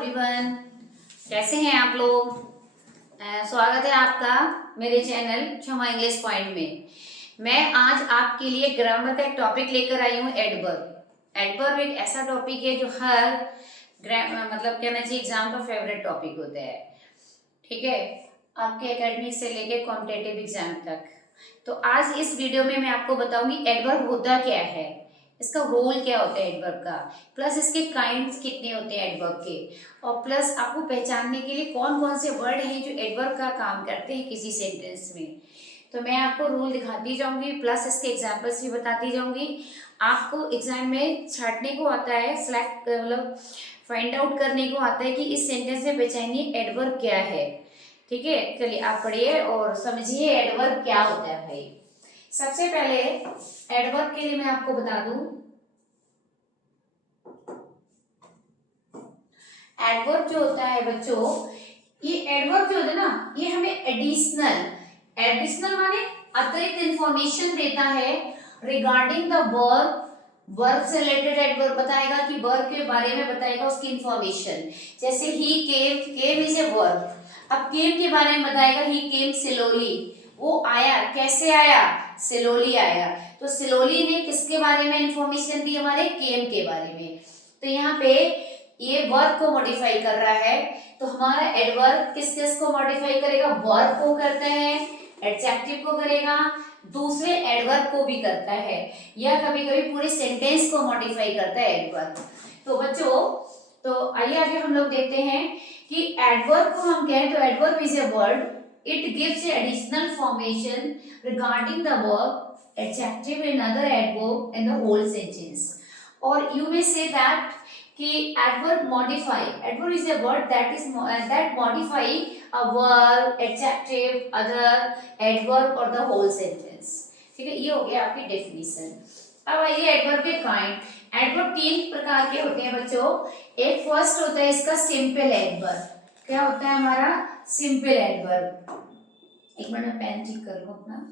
Everyone, कैसे हैं आप लोग। स्वागत है आपका मेरे चैनल क्षमा इंग्लिश पॉइंट में। मैं आज आपके लिए ग्रामर का एक टॉपिक लेकर आई हूँ, एडवर्ब। एडवर्ब एक ऐसा टॉपिक है जो हर मतलब कहना चाहिए एग्जाम का फेवरेट टॉपिक होता है। ठीक है, आपके एकेडमिक से लेके कॉम्पिटिटिव एग्जाम तक। तो आज इस वीडियो में मैं आपको बताऊंगी एडवर्ब होता क्या है, इसका रोल क्या होता है एडवर्ब का, प्लस इसके काइंड्स कितने होते हैं एडवर्ब के, और प्लस आपको पहचानने के लिए कौन कौन से वर्ड हैं जो एडवर्ब का काम करते हैं किसी सेंटेंस में। तो मैं आपको रूल दिखाती जाऊंगी, प्लस इसके एग्जाम्पल्स भी बताती जाऊंगी। आपको एग्जाम में छांटने को आता है, सिलेक्ट मतलब फाइंड आउट करने को आता है कि इस सेंटेंस में पहचानिए एडवर्ब क्या है। ठीक है, चलिए आप पढ़िए और समझिए एडवर्ब क्या होता है भाई। सबसे पहले एडवर्ब के लिए मैं आपको बता दूं, एडवर्ब जो होता है बच्चों, ये एडवर्ब जो होता है ना, ये हमें एडिशनल माने अतिरिक्त इंफॉर्मेशन देता है रिगार्डिंग द वर्ब। वर्ब से रिलेटेड एडवर्ब बताएगा कि वर्ब के बारे में बताएगा, उसकी इंफॉर्मेशन। जैसे ही केम इज ए वर्ब, अब केम के बारे में बताएगा, ही केम स्लोली, वो आया, कैसे आया, स्लोली आया। तो स्लोली ने किसके बारे में इंफॉर्मेशन दी, हमारे केम के बारे में। तो यहाँ पे ये वर्ब को मॉडिफाई कर रहा है, तो हमारा एडवर्ब किस किस को मॉडिफाई करेगा, वर्ब को करता है, एडजेक्टिव को करेगा, दूसरे एडवर्ब को भी करता है, या कभी कभी पूरे सेंटेंस को मॉडिफाई करता है एडवर्ब। तो बच्चों, तो आइए आगे हम लोग देखते हैं कि एडवर्ब को हम कहें तो adverb is a word, it gives additional information regarding the verb, adjective and other adverb in the whole sentence. Or you may say that कि adverb modify, adverb is a word that is that modify a verb, adjective, other adverb or the whole sentence. ठीक है, ये हो गया आपकी definition. अब आइए adverb के काइंड। एडवर्ब तीन प्रकार के होते हैं बच्चों। एक फर्स्ट होता है इसका सिंपल एडवर्ब। क्या होता है हमारा सिंपल एडवर्ब। एक मिनट में पेन ठीक कर लूं अपना।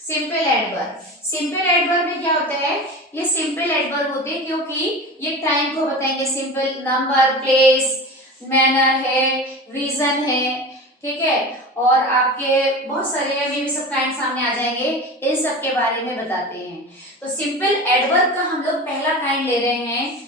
सिंपल एडवर्ब, सिंपल एडवर्ब में क्या होता है, ये सिंपल एडवर्ब होते हैं क्योंकि ये टाइम को बताएंगे। सिंपल नंबर, प्लेस, मैनर है, रीजन है, ठीक है, और आपके बहुत सारे अभी भी सब काइंड सामने आ जाएंगे, इन सब के बारे में बताते हैं। तो सिंपल एडवर्ब का हम लोग पहला काइंड ले रहे हैं।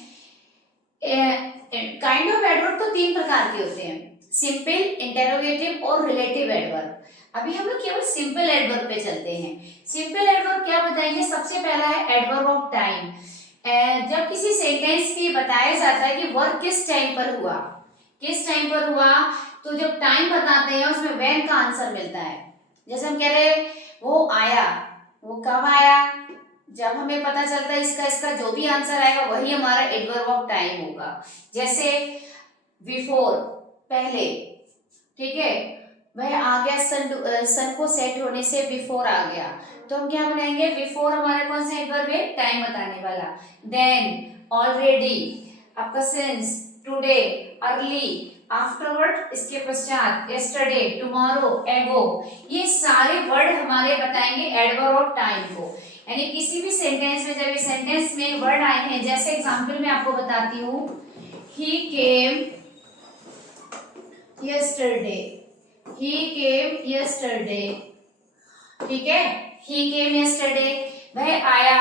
काइंड ऑफ एडवर्ब तो तीन प्रकार के होते हैं, सिंपल, इंटेरोगेटिव और रिलेटिव एडवर्ब। अभी हम लोग केवल सिंपल एडवर्ब पे चलते हैं। सिंपल एडवर्ब क्या बताएंगे, सबसे पहला है एडवर्ब ऑफ टाइम। जब किसी सेंटेंस में बताया जाता है कि वर्ब किस टाइम पर हुआ, किस टाइम पर हुआ, तो जब टाइम बताते हैं उसमें व्हेन का आंसर मिलता है। जैसे हम कह रहे हैं वो आया, वो कब आया, जब हमें पता चलता है इसका जो भी आंसर आएगा वही हमारा एडवर्ब ऑफ टाइम होगा। जैसे बिफोर, पहले, ठीक है, वह आ गया, सन को सेट होने से बिफोर आ गया, तो हम क्या बनाएंगे, बिफोर हमारा कौन सा एडवर्ब है, टाइम बताने वाला। देन, ऑलरेडी, आपका सिंस, टुडे, अर्ली, आफ्टरवर्ड, इसके पश्चात, यस्टरडे, टुमारो, एगो, ये सारे वर्ड हमारे बताएंगे एडवर्ब ऑफ टाइम को। यानी किसी भी सेंटेंस में, जब ये सेंटेंस में वर्ड आए हैं, जैसे एग्जांपल मैं आपको बताती हूँ, he came yesterday, he came yesterday, ठीक है, he came yesterday, वह आया,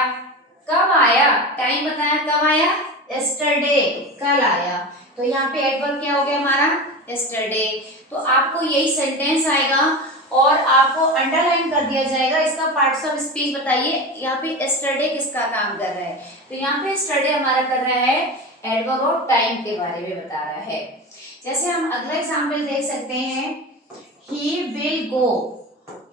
कब आया, टाइम बताया, कब आया, yesterday, कल आया। तो यहाँ पे एडवर्ब क्या हो गया हमारा, yesterday। तो आपको यही सेंटेंस आएगा और आपको अंडरलाइन कर दिया जाएगा, इसका पार्ट्स ऑफ स्पीच बताइए, यहाँ पे yesterday किसका काम कर रहा है। तो यहाँ पे yesterday हमारा कर रहा है एडवर्ब ऑफ टाइम के बारे में बता रहा है। जैसे हम अगला एग्जांपल देख सकते हैं, he will go,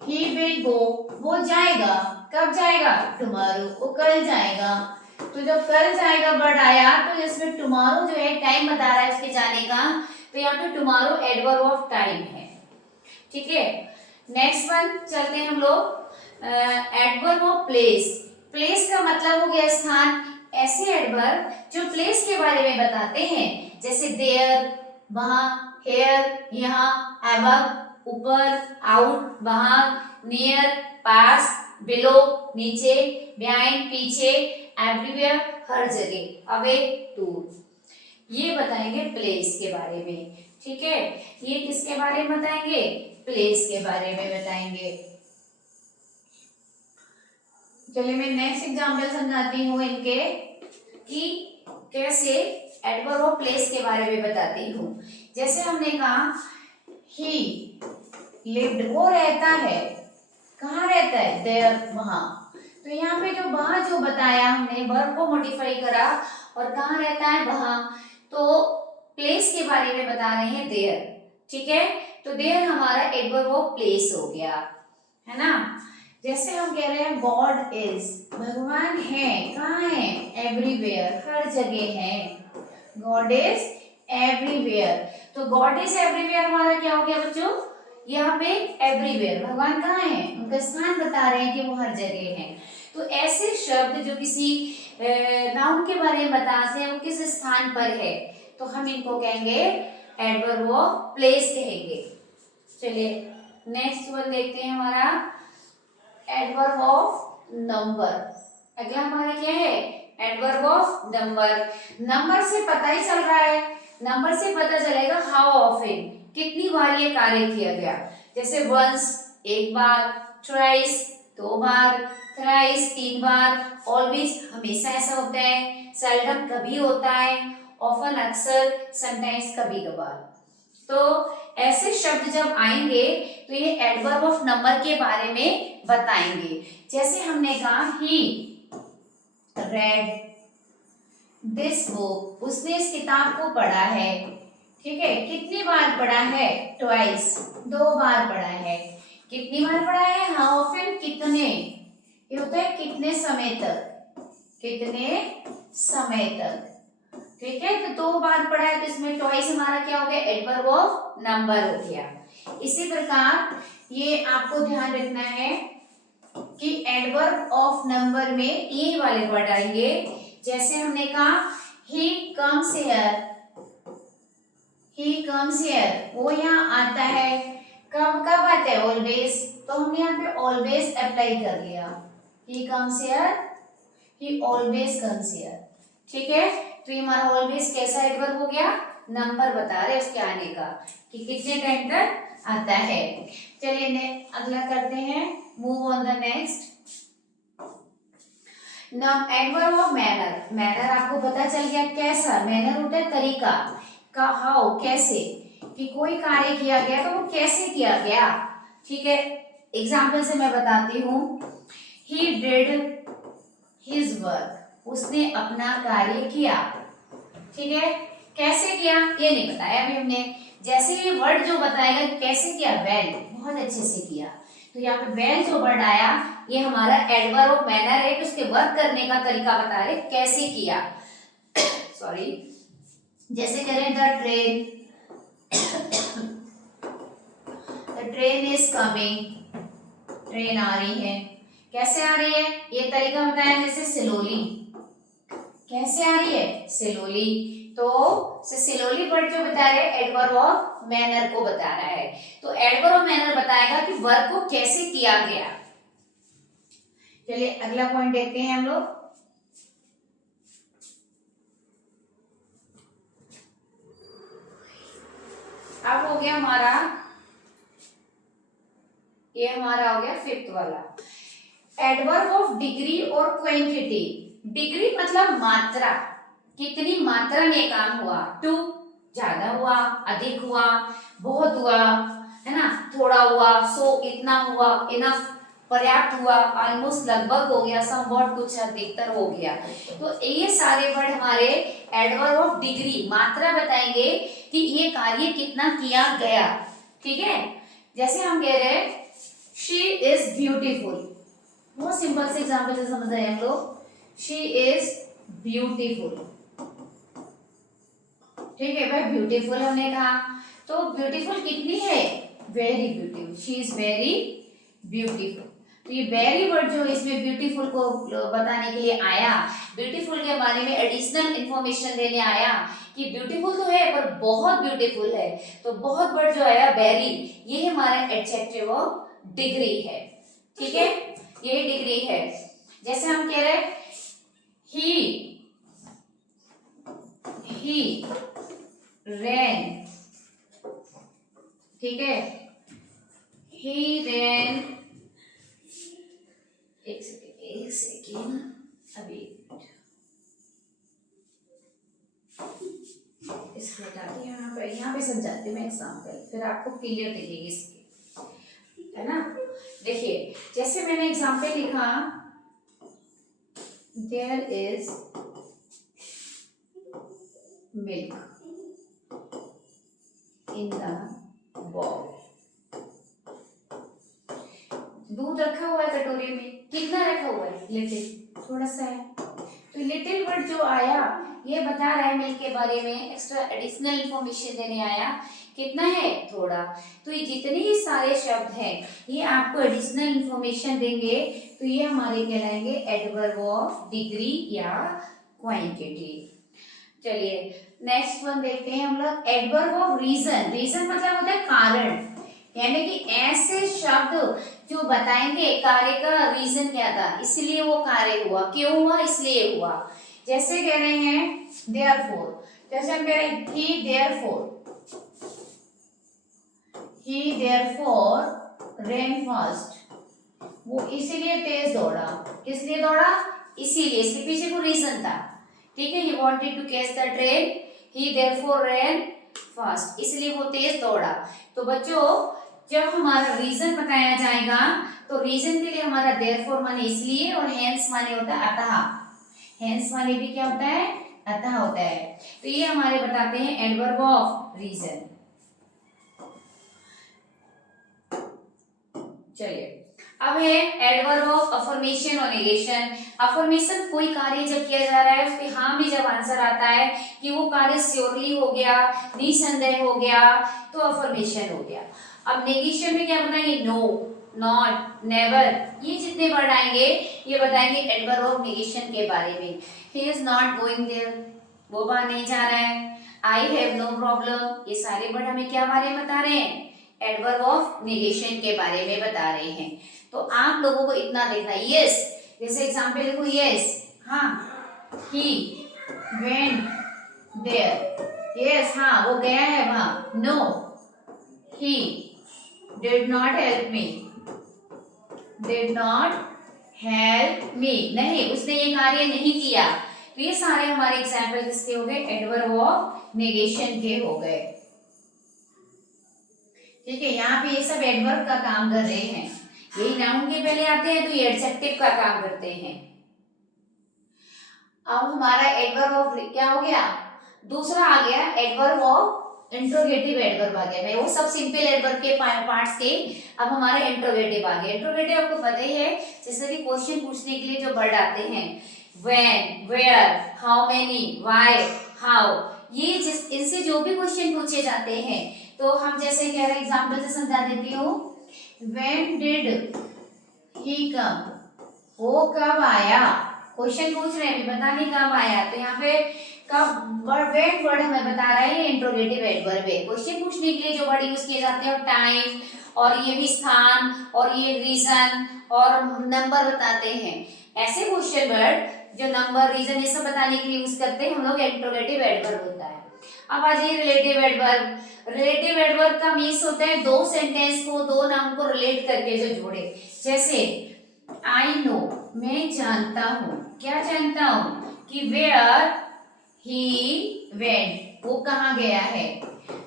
he will go, वो जाएगा, कब जाएगा, tomorrow, वो कल जाएगा। तो जब कल जाएगा वर्ड आया, तो इसमें tomorrow जो है टाइम बता रहा है उसके जाने का, तो यहाँ पे tomorrow एडवर्ब ऑफ टाइम है। ठीक है, नेक्स्ट वन चलते हैं हम लोग, एडवर्ब ऑफ प्लेस। प्लेस का मतलब हो गया स्थान। ऐसे एडवर्ब जो प्लेस के बारे में बताते हैं, जैसे देयर, वहां, हेयर, यहाँ, अबव, ऊपर, आउट, बाहर, नियर, पास, बिलो नीचे, बिहाइंड पीछे, एवरीवेयर हर जगह, अवे दूर। ये बताएंगे प्लेस के बारे में, ठीक है। ये किसके बारे में बताएंगे? प्लेस के बारे में बताएंगे। चलिए मैं नेक्स्ट एग्जांपल समझाती हूँ इनके कि कैसे एडवर्ब ऑफ प्लेस के बारे में बताती हूँ। जैसे हमने कहा ही लिव्ड, वो रहता है, कहाँ रहता है? देयर, वहां। तो यहाँ पे जो वहां जो बताया हमने, वर्ब को मॉडिफाई करा और कहाँ रहता है? वहां। तो प्लेस के बारे में बता रहे हैं देयर, ठीक है। तो देयर हमारा एडवर्ब ऑफ प्लेस हो गया, है ना। जैसे हम कह रहे हैं गॉड इज, भगवान है, कहाँ है? एवरीवेयर, हर जगह है। God is everywhere. तो गॉड इज एवरीवेयर हमारा क्या हो गया बच्चों? यहाँ पे एवरीवेयर, भगवान कहाँ है? उनका स्थान बता रहे हैं कि वो हर जगह है। तो ऐसे शब्द जो किसी नाउन के बारे में बताते हैं वो किस स्थान पर है, तो हम इनको कहेंगे एडवर्ब ऑफ प्लेस कहेंगे। चलिए नेक्स्ट वन देखते हैं हमारा एडवर्ब ऑफ नंबर। अगला हमारा क्या है? Adverb of number. नंबर से पता ही चल रहा है, नंबर से पता चलेगा हाउ ऑफन, कितनी बार ये कार्य किया गया। जैसे वंस, एक बार, ट्वाइस, दो बार, थ्राइस, तीन बार, ऑलवेज, हमेशा ऐसा होता है, सेल्डम, कभी होता है, ऑफन, अक्सर, समटाइम्स, कभी कभार। तो ऐसे शब्द जब आएंगे तो ये एडवर्ब ऑफ नंबर के बारे में बताएंगे। जैसे हमने कहा ही रेड दिस बुक, उसने इस किताब को पढ़ा है, ठीक है। कितनी बार पढ़ा है? ट्वाइस, दो बार पढ़ा है। कितनी बार पढ़ा है? हाउ ऑफन, कितने, ये होता है कितने समय तक, कितने समय तक, ठीक है। तो दो बार पढ़ा है तो इसमें ट्वाइस हमारा क्या हो गया? एडवर्ब ऑफ नंबर हो गया। इसी प्रकार ये आपको ध्यान रखना है कि एडवर्ब ऑफ नंबर में ये वाले वर्ड आएंगे। जैसे हमने कहा he comes here, he comes here, वो यहाँ आता है, कब कब आता है? ऑलवेज। तो हमने यहाँ पे ऑलवेज अप्लाई कर लिया, he comes here, he always comes here, ठीक है। तो ये हमारा ऑलवेज कैसा एडवर्ब हो गया? नंबर बता रहे उसके आने का कि कितने टाइम तक आता है। चलिए अगला करते हैं, move on the next. Now adverb of manner. Manner आपको पता चल गया कैसा? मैनर होता है तरीका का, हाउ, कैसे, कि कोई कार्य किया गया तो वो कैसे किया गया, ठीक है। एग्जाम्पल से मैं बताती हूँ। ही डिड हिज वर्क, उसने अपना कार्य किया, ठीक है। कैसे किया ये नहीं बताया अभी हमने। जैसे ये वर्ड जो बताएगा कैसे किया, वेल, बहुत अच्छे से किया। तो यहाँ पे वेल जो वर्ड आया ये हमारा एडवर्ब ऑफ मैनर है कि उसके वर्क करने का तरीका बता रहे कैसे किया। सॉरी, जैसे कह रहे हैं the train is coming, train आ रही है, कैसे आ रही है ये तरीका बताया, जैसे स्लोली, कैसे आ रही है? स्लोली। तो स्लोली वर्ड जो बता रहे हैं एडवर्ब ऑफ मैनर को बता रहा है। तो एडवर्ब ऑफ मैनर बताएगा कि वर्क को कैसे किया गया। चलिए अगला पॉइंट देखते हैं हम लोग। अब हो गया हमारा, ये हमारा हो गया फिफ्थ वाला, एडवर्ब ऑफ डिग्री और क्वांटिटी। डिग्री मतलब मात्रा, कितनी मात्रा में काम हुआ। टू, ज्यादा हुआ, अधिक हुआ, बहुत हुआ, है ना, थोड़ा हुआ, सो, इतना हुआ, इनफ, पर्याप्त हुआ, ऑलमोस्ट, लगभग हो गया, समवॉट, कुछ अधिकतर हो गया। तो ये सारे वर्ड हमारे एडवर्ब ऑफ डिग्री, मात्रा बताएंगे कि ये कार्य कितना किया गया, ठीक है। जैसे हम कह रहे हैं शी इज ब्यूटीफुल, बहुत सिंपल से एग्जाम्पल से समझ रहे हैं हम लोग। शी इज ब्यूटीफुल, ठीक है भाई, ब्यूटीफुल हमने कहा। तो ब्यूटीफुल कितनी है? Very beautiful, she is very beautiful. तो ये वेरी वर्ड जो इसमें ब्यूटीफुल को बताने के लिए आया, ब्यूटीफुल के बारे में एडिशनल इंफॉर्मेशन देने आया कि ब्यूटीफुल तो है पर बहुत ब्यूटीफुल है। तो बहुत वर्ड जो आया वेरी, ये हमारा एडजेक्टिव ऑफ डिग्री है, ठीक है। ये डिग्री जैसे हम कह रहे ही ran, ठीक है, he ran, एक सेकेंड अभी इसको हटाते हैं, यहाँ पे समझाती हूँ मैं एग्जाम्पल, फिर आपको क्लियर दिखेगी इसकी, है ना। देखिए जैसे मैंने एग्जाम्पल लिखा, there is milk in the bowl, दूध रखा हुआ है कटोरे में, कितना रखा हुआ है, लिटिल, थोड़ा सा है। तो लिटिल वर्ड जो आया ये बता रहा है मिल्क के बारे में, एक्स्ट्रा एडिशनल इंफॉर्मेशन देने आया, कितना है, थोड़ा। तो ये जितने ही सारे शब्द हैं ये आपको एडिशनल इंफॉर्मेशन देंगे, तो ये हमारे कहलाएंगे एडवर्ब ऑफ डिग्री या क्वांटिटी। चलिए नेक्स्ट वन देखते हैं हम लोग, एडवर्ब ऑफ रीजन। रीजन मतलब होता है कारण, यानी कि ऐसे शब्द जो बताएंगे कार्य का रीजन क्या था, इसलिए वो कार्य हुआ, क्यों हुआ, इसलिए हुआ। जैसे कह रहे हैं देयरफॉर, जैसे हम कह रहे हैं ही देयरफॉर ran fast, वो इसीलिए तेज दौड़ा, किस लिए दौड़ा, इसीलिए, इसके पीछे को रीजन था, ठीक है। he wanted to catch the train, he therefore ran fast, इसलिए वो तेज दौड़ा। तो बच्चों जब हमारा रीजन बताया जाएगा तो रीजन के लिए हमारा therefore माने इसलिए और hence माने होता है अतः, hence माने भी क्या होता है, अतः होता है। तो ये हमारे बताते हैं एडवर्ब ऑफ रीजन। चलिए अब है एडवर्ब ऑफ अफर्मेशन और नेगेशन। अफर्मेशन कोई कार्य जब किया जा रहा है उसके हाँ में जब आंसर आता है कि वो कार्य श्योरली हो गया, निसंदेह हो गया, तो अफर्मेशन हो गया। अब नेगेशन में क्या बताएंगे, नो, नॉट, नेवर, ये जितने वर्ड आएंगे ये बताएंगे एडवर्ब ऑफ नेगेशन के बारे में। He is not going there, वो बाहर नहीं जा रहा है। आई हैव नो प्रॉब्लम, ये सारे वर्ड हमें क्या बारे में बता रहे हैं, एडवर्ब ऑफ नेगेशन के बारे में बता रहे हैं। तो आप लोगों को इतना देखना, यस, जैसे एग्जांपल लिखो, यस, हाँ, ही वेंट देयर, यस, हाँ वो गया है वहां, no, he did not help me, did not help me, नहीं उसने ये कार्य नहीं किया। तो ये सारे हमारे एग्जाम्पल किसके हो गए, एडवर्ब ऑफ नेगेशन के हो गए, ठीक है। यहाँ पे ये सब एडवर्ब का काम कर रहे हैं, यही नाउन के पहले आते हैं तो ये एडजेक्टिव का काम करते हैं। अब हमारा एडवर्ब ऑफ क्या हो गया, दूसरा आ गया एडवर्ब ऑफ इंट्रोगेटिव एडवर्ब आ गया। भाई वो सब सिंपल एडवर्ब के पार्ट्स थे, अब हमारे इंट्रोगेटिव आ गए। इंट्रोगेटिव आपको पता ही है, जैसे कि क्वेश्चन पूछने के लिए जो वर्ड आते हैं, when, where, how many, why, how, ये इनसे जो भी क्वेश्चन पूछे जाते हैं तो हम जैसे कह रहे हैं एग्जांपल से समझा देती हूँ, व्हेन डिड ही कम, वो कब आया, क्वेश्चन पूछ रहे हैं बता नहीं कब आया, तो यहाँ पे कब व्हेन वर्ड हमें बता रहा है इंट्रोगेटिव एडवर्ब है। क्वेश्चन पूछने के लिए जो वर्ड यूज किए जाते हैं टाइम, और ये भी स्थान, और ये रीजन और नंबर बताते हैं। ऐसे क्वेश्चन वर्ड जो नंबर, रीजन ये सब बताने के लिए यूज करते हैं हम लोग, इंट्रोगेटिव एडवर्ब होता है। अब आ जाइए रिलेटिव एडवर्ब। रिलेटिव एडवर्ब का मीन्स होता है दो सेंटेंस को, दो नाउन को रिलेट करके जो जोड़े। जैसे आई नो, मैं जानता हूँ, क्या जानता हूँ कि वेयर ही वेंट, वो कहाँ गया है,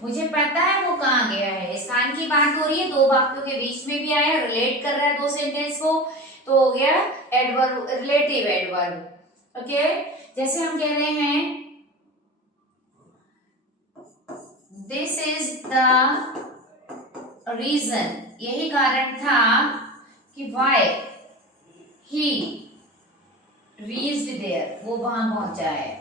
मुझे पता है वो कहाँ गया है। स्थान की बात हो रही है, दो वाक्यों के बीच में भी आया, रिलेट कर रहा है दो सेंटेंस को, तो हो गया एडवर्ब, रिलेटिव एडवर्ब। ओके, जैसे हम कह रहे हैं दिस इज द रीजन, यही कारण था कि व्हाई ही रीच्ड देयर, वो वहां पहुंचा है,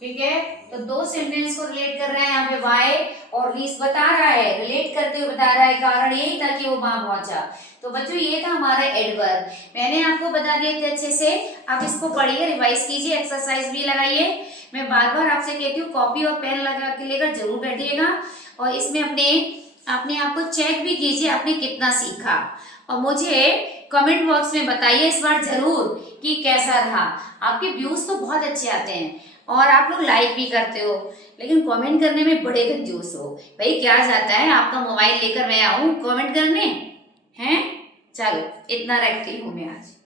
ठीक है। तो दो सेंटेंस को रिलेट कर रहा है यहाँ पे, व्हाई और रीज बता रहा है, रिलेट करते हुए बता रहा है कारण यही था कि वो वहां पहुंचा। तो बच्चों ये था हमारा एडवर्ब, मैंने आपको बता दिया थे अच्छे से। आप इसको पढ़िए, रिवाइज कीजिए, एक्सरसाइज भी लगाइए। मैं बार बार आपसे कहती हूँ कॉपी और पेन लगा के लेकर जरूर बैठिएगा, और इसमें अपने आप को चेक भी कीजिए आपने कितना सीखा, और मुझे कमेंट बॉक्स में बताइए इस बार जरूर कि कैसा रहा। आपके व्यूज तो बहुत अच्छे आते हैं और आप लोग लाइक भी करते हो, लेकिन कमेंट करने में बड़े कंजूस हो। भाई क्या जाता है, आपका मोबाइल लेकर मैं आऊं कमेंट करने हैं? चलो इतना रखती हूँ मैं आज।